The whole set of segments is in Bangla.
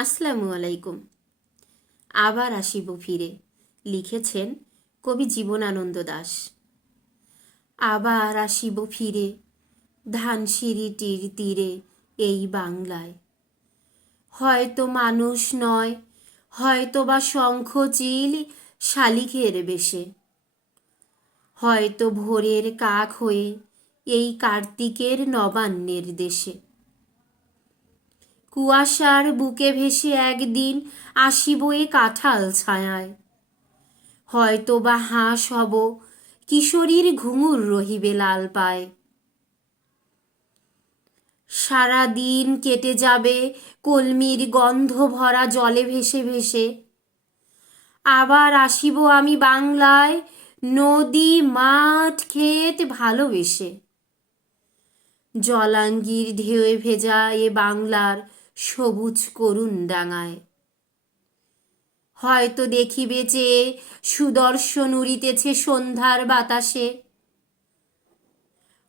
আসসালামু আলাইকুম। আবার আসিব ফিরে, লিখেছেন কবি জীবনানন্দ দাস। আবার আসিব ফিরে ধানসিঁড়িটির তীরে এই বাংলায়। হয়তো মানুষ নয় হয়তো বা শঙ্খ চিল শালিখের বেশে। হয়তো ভোরের কাক হয়ে এই কার্তিকের নবান্নের দেশে। কুয়াশার বুকে ভেসে একদিন আসিব এ কাঁঠাল ছায়ায়। হয়তো বা হাঁস হব, কিশোরীর ঘুঙুর রহিবে লাল পায়। সারা দিন কেটে যাবে কলমির গন্ধ ভরা জলে ভেসে ভেসে। আবার আসিব আমি বাংলায় নদী, মাঠ, ক্ষেত ভালোবেসে। জলাঙ্গির ঢেউয়ে ভেজা এ বাংলার সবুজ করুণ ডাঙায়। হয়তো দেখিবে যে সুদর্শন উড়িতেছে সন্ধ্যার বাতাসে।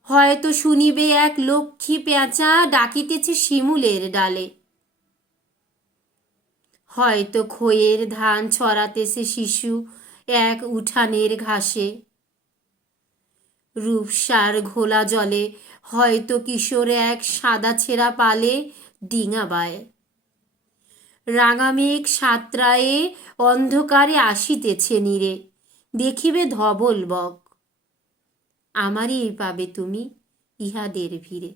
হয়তো শুনিবে এক লক্ষ্মী পেঁচা ডাকিতেছে শিমুলের ডালে। হয়তো খইয়ের ধান ছড়াতেছে শিশু এক উঠানের ঘাসে। রূপসার ঘোলা জলে হয়তো কিশোর এক সাদা ছেঁড়া পালে ডিঙা বায়। রাঙামেঘ সাঁতরায়ে অন্ধকারে আসিতেছে নিরে, দেখিবে ধবল বক। আমারই পাবে তুমি ইহাদের ভিড়ে।